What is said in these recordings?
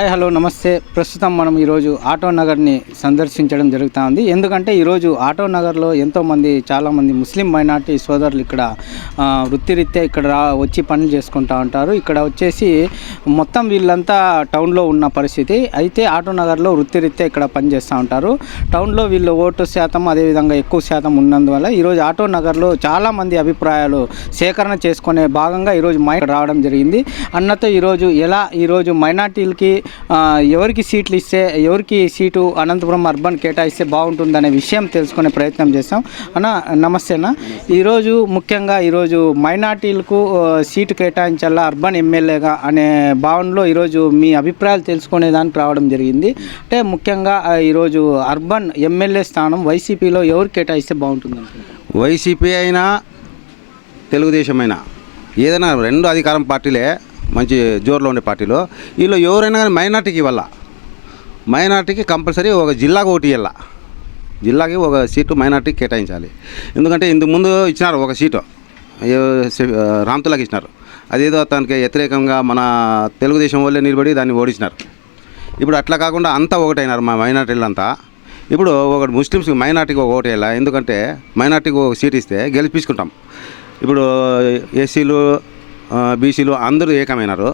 Hi hello నమస్తే. ప్రస్తుతం మనం ఈరోజు ఆటో నగర్ని సందర్శించడం జరుగుతూ ఉంది. ఎందుకంటే ఈరోజు ఆటో నగర్లో ఎంతోమంది చాలామంది ముస్లిం మైనార్టీ సోదరులు ఇక్కడ వృత్తిరీత్యా ఇక్కడ రా వచ్చి పనులు చేసుకుంటూ ఉంటారు. ఇక్కడ వచ్చేసి మొత్తం వీళ్ళంతా టౌన్లో ఉన్న పరిస్థితి. అయితే ఆటో నగర్లో వృత్తిరీత్యా ఇక్కడ పనిచేస్తూ ఉంటారు. టౌన్లో వీళ్ళు ఓటు శాతం అదేవిధంగా ఎక్కువ శాతం ఉన్నందువల్ల ఈరోజు ఆటో నగర్లో చాలామంది అభిప్రాయాలు సేకరణ చేసుకునే భాగంగా ఈరోజు మై రావడం జరిగింది. అన్నతో ఈరోజు ఎలా ఈరోజు మైనార్టీలకి ఎవరికి సీట్లు ఇస్తే ఎవరికి సీటు అనంతపురం అర్బన్ కేటాయిస్తే బాగుంటుందనే విషయం తెలుసుకునే ప్రయత్నం చేస్తాం అన్న నమస్తే. అన్న ఈరోజు ముఖ్యంగా ఈరోజు మైనార్టీలకు సీటు కేటాయించాలా అర్బన్ ఎమ్మెల్యేగా అనే భావనలో ఈరోజు మీ అభిప్రాయాలు తెలుసుకునేదానికి రావడం జరిగింది. అంటే ముఖ్యంగా ఈరోజు అర్బన్ ఎమ్మెల్యే స్థానం వైసీపీలో ఎవరు కేటాయిస్తే బాగుంటుంది వైసీపీ అయినా తెలుగుదేశం అయినా ఏదైనా రెండు అధికారం పార్టీలే మంచి జోరులో ఉండే పార్టీలో వీళ్ళు ఎవరైనా కానీ మైనార్టీకి ఇవ్వాల? మైనార్టీకి కంపల్సరీ ఒక జిల్లాకు ఒకటి ఇవ్వాల జిల్లాకి ఒక సీటు మైనార్టీకి కేటాయించాలి. ఎందుకంటే ఇంతకు ముందు ఇచ్చినారు ఒక సీటు రామ్తులాకి ఇచ్చినారు. అదేదో తనకి వ్యతిరేకంగా మన తెలుగుదేశం వాళ్ళే నిలబడి దాన్ని ఓడించినారు. ఇప్పుడు అట్లా కాకుండా అంతా ఒకటైనారు మా మైనార్టీలంతా. ఇప్పుడు ఒకటి ముస్లిమ్స్ మైనార్టీకి ఒక ఓటు ఎందుకంటే మైనార్టీకి ఒక సీట్ ఇస్తే గెలిపించుకుంటాం. ఇప్పుడు ఎస్సీలు బీసీలు అందరూ ఏకమైనారు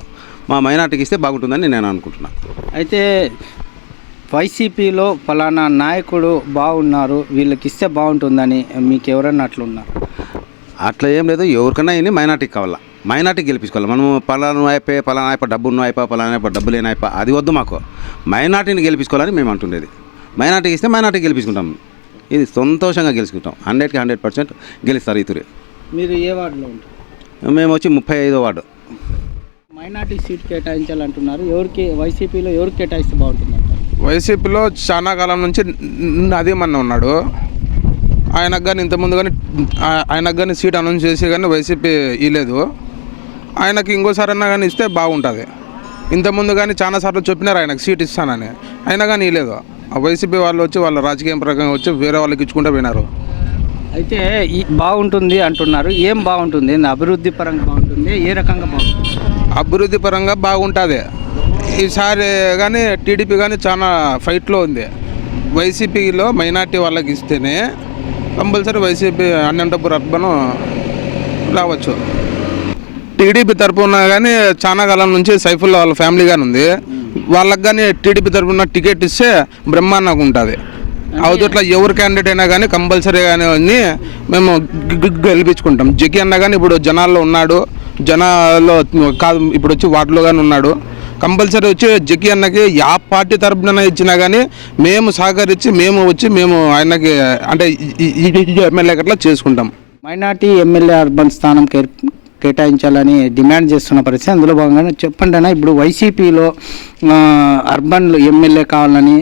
మా మైనార్టీకి ఇస్తే బాగుంటుందని నేను అనుకుంటున్నాను అయితే వైసీపీలో ఫలానా నాయకుడు బాగున్నారు వీళ్ళకి ఇస్తే బాగుంటుందని మీకు ఎవరన్నా అట్లున్నారు అట్లా ఏం లేదు ఎవరికైనా ఇన్ని మైనార్టీకి కావాలా? మైనార్టీకి గెలిపించుకోవాలి? మనం పలానా అయిపోయి పలానా అయిపోయి డబ్బు ఉన్న అయిపోయి పలానా అయిపోయి డబ్బు లేని అయిపోయి అది వద్దు మాకు. మైనార్టీని గెలిపించుకోవాలని మేము అంటుండేది. మైనార్టీకి ఇస్తే మైనార్టీకి గెలిపించుకుంటాం. ఇది సంతోషంగా గెలుచుకుంటాం. హండ్రెడ్కి హండ్రెడ్ పర్సెంట్ గెలుస్తారు ఇతురు మీరు ఏ వార్డులో ఉంటారు? మేము వచ్చి ముప్పై ఐదో వార్డు. Minority seat కేటాయించాలంటున్నారు. ఎవరికి వైసీపీలో ఎవరికి కేటాయిస్తే బాగుంటుంది వైసీపీలో చాలా కాలం నుంచి అదేమన్నా ఉన్నాడు. ఆయనకు కానీ ఇంతకుముందు కానీ ఆయనకు కానీ సీట్ అనౌన్స్ చేసి కానీ వైసీపీ ఇవ్వలేదు ఆయనకి ఇంకోసారి అన్నా కానీ ఇస్తే బాగుంటుంది. ఇంతకుముందు కానీ చాలాసార్లు చెప్పినారు ఆయనకు సీట్ ఇస్తానని. అయినా కానీ ఇవ్వలేదు ఆ వైసీపీ వాళ్ళు వచ్చి వాళ్ళ రాజకీయం ప్రకారం వచ్చి వేరే వాళ్ళకి ఇచ్చుకుంటూ పోయినారు. అయితే ఈ బాగుంటుంది అంటున్నారు. ఏం బాగుంటుంది? అభివృద్ధి పరంగా బాగుంటుంది? ఏ రకంగా బాగుంటుంది? అభివృద్ధి పరంగా బాగుంటుంది. ఈసారి కానీ టీడీపీ కానీ చాలా ఫైట్లో ఉంది. వైసీపీలో మైనార్టీ వాళ్ళకి ఇస్తేనే కంపల్సరీ వైసీపీ అనంతపురం అర్బన్ రావచ్చు. టీడీపీ తరపున కానీ చాలా కాలం నుంచి సైఫుల్లో వాళ్ళ ఫ్యామిలీ కానీ ఉంది. వాళ్ళకి కానీ టీడీపీ తరపున టికెట్ ఇస్తే బ్రహ్మాండంగా ఉంటుంది. అవతట్ల ఎవరు క్యాండిడేట్ అయినా కానీ కంపల్సరీ కానీ మేము గెలిపించుకుంటాం. జగి అన్న కానీ ఇప్పుడు జనాల్లో ఉన్నాడు. జనాల్లో కాదు ఇప్పుడు వచ్చి వాటిలో కానీ ఉన్నాడు. కంపల్సరీ వచ్చి జకి అన్నకి యా పార్టీ తరపున ఇచ్చినా కానీ మేము సహకరించి మేము వచ్చి మేము ఆయనకి అంటే ఎమ్మెల్యే గట్లా చేసుకుంటాం. మైనార్టీ ఎమ్మెల్యే అర్బన్ స్థానం కేటాయించాలని డిమాండ్ చేస్తున్న పరిస్థితి. అందులో భాగంగా చెప్పండి అన్న ఇప్పుడు వైసీపీలో అర్బన్లు అర్బన్ ఎమ్మెల్యే కావాలని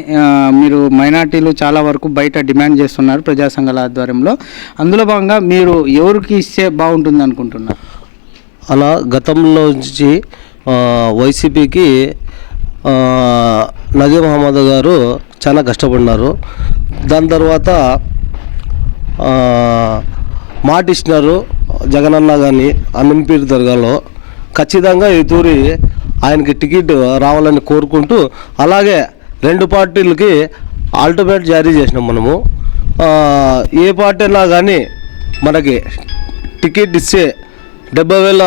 మీరు మైనార్టీలు చాలా వరకు బయట డిమాండ్ చేస్తున్నారు ప్రజా సంఘాల ఆధ్వర్యంలో. అందులో భాగంగా మీరు ఎవరికి ఇస్తే బాగుంటుంది అనుకుంటున్నారు? అలా గతంలో నుంచి వైసీపీకి ఆ, మహమ్మద్ గారు చాలా కష్టపడినారు. దాని తర్వాత ఆ, మాట ఇచ్చినారు జగనన్న కానీ అన్నంపీర్ దర్గాలో ఖచ్చితంగా ఈ తూరి ఆయనకి టికెట్ రావాలని కోరుకుంటూ అలాగే రెండు పార్టీలకి ఆల్టిమేట్ జారీ చేసినాం మనము. ఏ పార్టీ అయినా కానీ మనకి టికెట్ ఇస్తే డెబ్బై వేల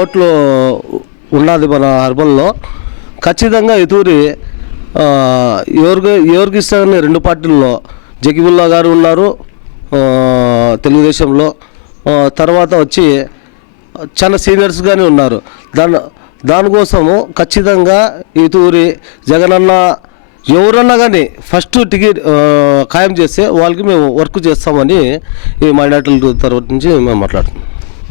ఓట్లు ఉన్నది మన అర్బన్లో. ఖచ్చితంగా ఇతూరి తూరి ఎవరికి ఎవరికి ఇస్తారని రెండు పార్టీల్లో జగిబుల్లా గారు ఉన్నారు. తెలుగుదేశంలో. తర్వాత వచ్చి చాలా సీనియర్స్గానే ఉన్నారు. దాని దానికోసము ఖచ్చితంగా ఇతూరి జగనన్న ఎవరన్నా కానీ ఫస్ట్ టికెట్ ఖాయం చేస్తే వాళ్ళకి మేము వర్క్ చేస్తామని ఈ మైనార్టీల తరఫు నుంచి మేము మాట్లాడుతున్నాం.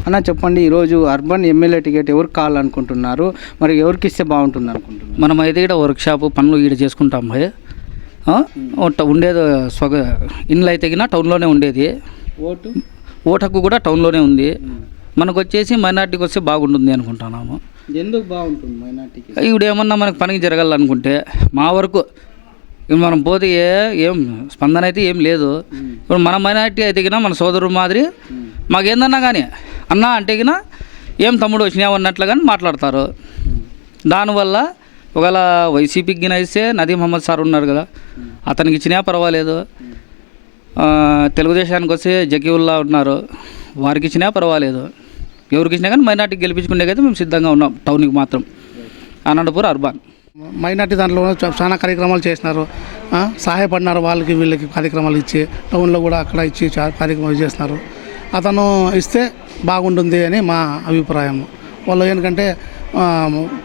అన్న చెప్పండి ఈరోజు అర్బన్ ఎమ్మెల్యే టికెట్ ఎవరికి కావాలనుకుంటున్నారు? మరి ఎవరికి ఇస్తే బాగుంటుంది అనుకుంటున్నారు మనం అయితే ఇక్కడ వర్క్ షాప్ పనులు ఈడ చేసుకుంటాం భయ్ ఉండేది స్వగ ఇండ్లు అయితే గిన టౌన్లోనే ఉండేది. ఓటు? ఓటు హక్కు కూడా టౌన్లోనే ఉంది. మనకు వచ్చేసి మైనార్టీకి వస్తే బాగుంటుంది అనుకుంటున్నాము. ఎందుకు బాగుంటుంది మైనార్టీకి? ఇప్పుడు ఏమన్నా మనకు పనికి జరగాలనుకుంటే మా వరకు ఇప్పుడు మనం పోతే ఏ- ఏం స్పందన అయితే ఏం లేదు. ఇప్పుడు మన మైనార్టీ అయితే గిన మన సోదరు మాదిరి మాకేందన్నా కానీ అన్నా అంటే గిన ఏం తమ్ముడు వచ్చినావు అన్నట్లు కానీ మాట్లాడతారు దానివల్ల ఒకవేళ వైసీపీకి గినైస్తే నదీ మహమ్మద్ సార్ ఉన్నారు కదా. అతనికి ఇచ్చినా పర్వాలేదు. తెలుగుదేశానికి వస్తే జకీవుల్లా ఉన్నారు. వారికి ఇచ్చినా పర్వాలేదు. ఎవరికి ఇచ్చినా కానీ మైనార్టీకి గెలిపించుకునేకైతే మేము సిద్ధంగా ఉన్నాం టౌన్కి మాత్రం. అనంతపూర్ అర్బాన్. మైనార్టీ దాంట్లో చా- చాలా కార్యక్రమాలు చేసినారు. సహాయపడినారు వాళ్ళకి వీళ్ళకి కార్యక్రమాలు ఇచ్చి టౌన్లో కూడా అక్కడ ఇచ్చి కార్యక్రమాలు చేస్తున్నారు అతను ఇస్తే బాగుంటుంది అని మా అభిప్రాయం. వాళ్ళు ఎందుకంటే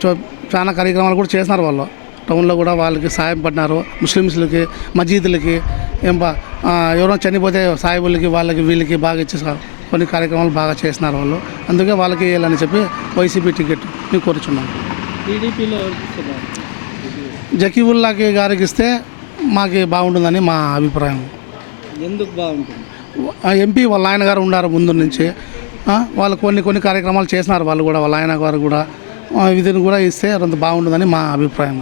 చో- చాలా కార్యక్రమాలు కూడా చేస్తున్నారు వాళ్ళు. టౌన్లో కూడా వాళ్ళకి సహాయం పడినారు ముస్లిమ్స్లకి మసీదులకి ఏం బా ఎవరైనా చనిపోతే సాయిబులకి వాళ్ళకి వీళ్ళకి బాగా ఇచ్చి సా- కొన్ని కార్యక్రమాలు బాగా చేస్తున్నారు వాళ్ళు. అందుకే వాళ్ళకి వేయాలని చెప్పి వైసీపీ టికెట్ మేము కోరుచున్నాం. టీడీపీలో జకీవుల్లాకి గారికి ఇస్తే మాకు బాగుంటుందని మా అభిప్రాయం. ఎందుకు బాగుంటుంది? ఆ ఎంపీ వాళ్ళ ఆయన గారు ఉన్నారు ముందు నుంచి. వాళ్ళు కొన్ని కొన్ని కార్యక్రమాలు చేసినారు వాళ్ళు కూడా వాళ్ళ ఆయన గారు కూడా. ఆ, వీటిని కూడా ఇస్తే అంత బాగుంటుందని మా అభిప్రాయం.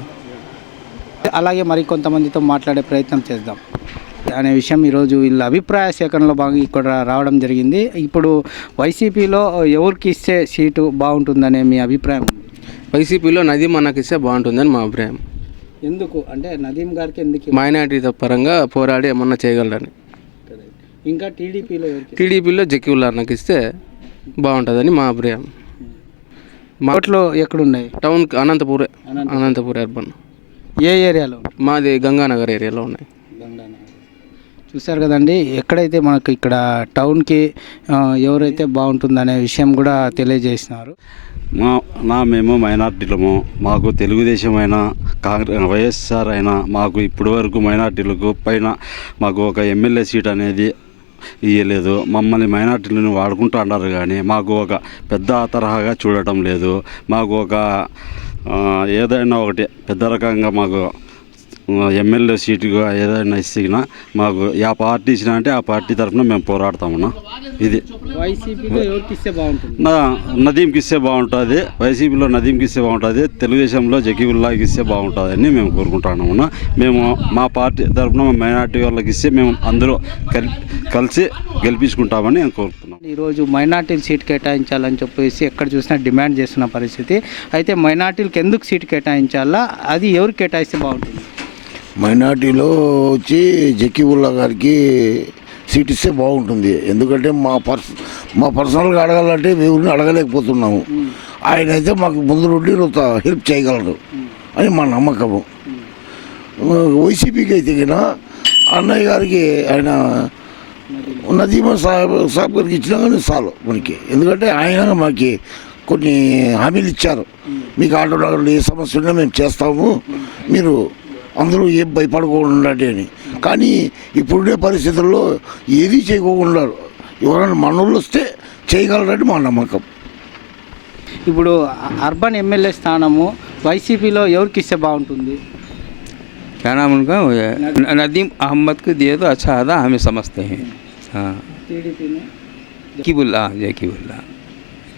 అలాగే మరి కొంతమందితో మాట్లాడే ప్రయత్నం చేద్దాం. అనే విషయం ఈరోజు వీళ్ళ అభిప్రాయ సేకరణలో భాగంగా ఇక్కడ రావడం జరిగింది. ఇప్పుడు వైసీపీలో ఎవరికి ఇస్తే సీటు బాగుంటుందనే మీ అభిప్రాయం? వైసీపీలో నదీం అన్నకి ఇస్తే బాగుంటుందని మా అభిప్రాయం. ఎందుకు? అంటే నదీం గారికి ఎందుకు మైనార్టీ పరంగా పోరాడి ఏమన్నా చేయగలరని. ఇంకా టీడీపీలో టీడీపీలో జకీవుల్లా అన్నకి ఇస్తే బాగుంటుందని మా అభిప్రాయం. మా ఓట్లు ఎక్కడున్నాయి? టౌన్ అనంతపూర్. అనంతపూర్. అర్బన్. ఏ ఏరియాలో మాది గంగానగర్ ఏరియాలో ఉన్నాయి. చూశారు కదండి ఎక్కడైతే మనకు ఇక్కడ టౌన్కి ఎవరైతే బాగుంటుందనే విషయం కూడా తెలియజేసినారు. మా నా మేము మైనార్టీలము. మాకు తెలుగుదేశం అయినా కాంగ్రెస్ వైఎస్ఆర్ అయినా మాకు ఇప్పటి వరకు మైనార్టీలకు పైన మాకు ఒక ఎమ్మెల్యే సీట్ అనేది ఇయ్యలేదు. మమ్మల్ని మైనార్టీలను వాడుకుంటూ అన్నారు కానీ మాకు ఒక పెద్ద తరహాగా చూడటం లేదు. మాకు ఒక ఏదైనా ఒకటి పెద్ద రకంగా మాకు ఎమ్మెల్యే సీటుగా ఏదైనా ఇచ్చినా మాకు ఆ పార్టీ ఇచ్చినా అంటే ఆ పార్టీ తరఫున మేము పోరాడతామన్నా. ఇది. బాగుంటుంది? నదీంకి ఇస్తే బాగుంటుంది. వైసీపీలో నదీంకి ఇస్తే బాగుంటుంది. తెలుగుదేశంలో జకీవుల్లాకి ఇస్తే బాగుంటుందని మేము కోరుకుంటున్నాము మేము మా పార్టీ తరఫున మా మైనార్టీ వాళ్ళకి ఇస్తే మేము అందరూ కల్ కలిసి గెలిపించుకుంటామని నేను కోరుతున్నాం ఈరోజు మైనార్టీలు సీట్ కేటాయించాలని చెప్పేసి ఎక్కడ చూసినా డిమాండ్ చేస్తున్న పరిస్థితి. అయితే మైనార్టీలకు ఎందుకు సీట్ కేటాయించాలా? అది ఎవరు కేటాయిస్తే బాగుంటుంది? మైనార్టీలో వచ్చి జకీవుల్లా గారికి సీట్ ఇస్తే బాగుంటుంది. ఎందుకంటే మా పర్స్ మా పర్సనల్గా అడగాలంటే ఎవరిని అడగలేకపోతున్నాము. ఆయన అయితే మాకు ముందు నుండి హెల్ప్ చేయగలరు అని మా నమ్మకము. వైసీపీకి అయితే అన్నయ్య గారికి ఆయన నదీమ సాహెబ్ సాహెబ్ గారికి ఇచ్చినా కానీ చాలు మనకి. ఎందుకంటే ఆయన మాకు కొన్ని హామీలు ఇచ్చారు. మీకు ఆటో నగర్లో ఏ సమస్య ఉన్నా మేము చేస్తాము. మీరు అందరూ ఏం భయపడకుండా ఉండండి అని కానీ ఇప్పుడుండే పరిస్థితుల్లో ఏది చేయకుండా ఎవరైనా మనోళ్ళు వస్తే చేయగలరని మా నమ్మకం ఇప్పుడు అర్బన్ ఎమ్మెల్యే స్థానము వైసీపీలో ఎవరికి ఇస్తే బాగుంటుంది क्या नाम उनका वो है, न- नदीम अहमद को दिए तो अच्छा था हमें समझते हैं हाँ టీడీపీని जकीबुल्ला हाँ जकीबुल्ला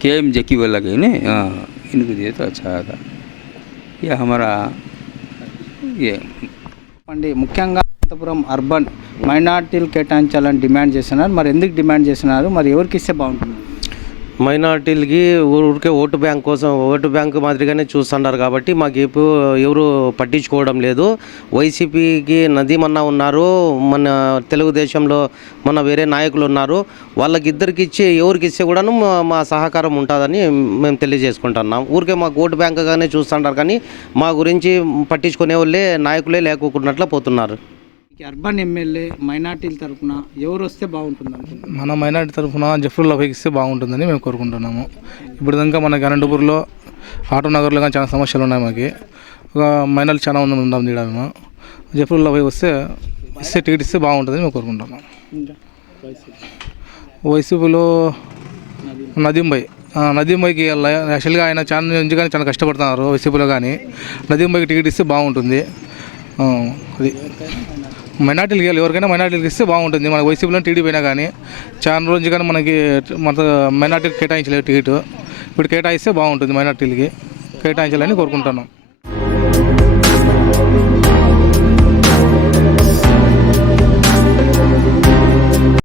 के एम जकीबुल्ला के ने हाँ इनको दिए तो अच्छा था ये हमारा ये చెప్పండి. ముఖ్యంగా అనంతపురం అర్బన్ మైనార్టీలు కేటాయించాలని డిమాండ్ చేస్తున్నారు. మరి ఎందుకు డిమాండ్ చేస్తున్నారు? మరి ఎవరికి ఇస్తే బాగుంటుంది? మైనార్టీలకి ఊరికే ఓటు బ్యాంక్ కోసం ఓటు బ్యాంక్ మాదిరిగానే చూస్తున్నారు కాబట్టి మాకు ఇప్పుడు ఎవరు పట్టించుకోవడం లేదు. వైసీపీకి నదీమన్నా ఉన్నారు మన తెలుగుదేశంలో మన వేరే నాయకులు ఉన్నారు. వాళ్ళకి ఇద్దరికి ఇచ్చి ఎవరికి ఇస్తే కూడాను మా- సహకారం ఉంటుందని మేము తెలియజేసుకుంటున్నాం. ఊరికే మాకు ఓటు బ్యాంక్గానే చూస్తుంటారు కానీ మా గురించి పట్టించుకునే వాళ్ళే నాయకులే లేకున్నట్లు పోతున్నారు. అర్బన్ ఎమ్మెల్యే మైనార్టీల తరఫున ఎవరు వస్తే బాగుంటుంది మన మైనార్టీ తరఫున జఫ్రుల్లా ఇస్తే బాగుంటుందని మేము కోరుకుంటున్నాము. ఇప్పుడు దాకా మనకి అనంతపూర్లో ఆటో నగర్లో కానీ చాలా సమస్యలు ఉన్నాయి మాకు. ఒక మైనార్టీ చాలా మంది ఉన్నాం తీయడం మేము జఫ్రుల్లా వస్తే ఇస్తే టికెట్ ఇస్తే బాగుంటుందని మేము కోరుకుంటున్నాం వైసీపీలో నదీం భాయ్ ఆ, నదీం భాయ్కి యాక్చువల్గా ఆయన చాలా నుంచి కానీ చాలా కష్టపడుతున్నారు వైసీపీలో కానీ. నదీం భాయ్కి టికెట్ ఇస్తే బాగుంటుంది. అది. మైనార్టీలు వెళ్ళి ఎవరికైనా మైనార్టీలకు ఇస్తే బాగుంటుంది. మన వైసీపీలో టీడీపీ అయినా కానీ చాలా రోజు కానీ మనకి మన మైనార్టీకి కేటాయించలేదు టికెట్. ఇప్పుడు కేటాయిస్తే బాగుంటుంది మైనార్టీలకి కేటాయించాలని కోరుకుంటున్నాం.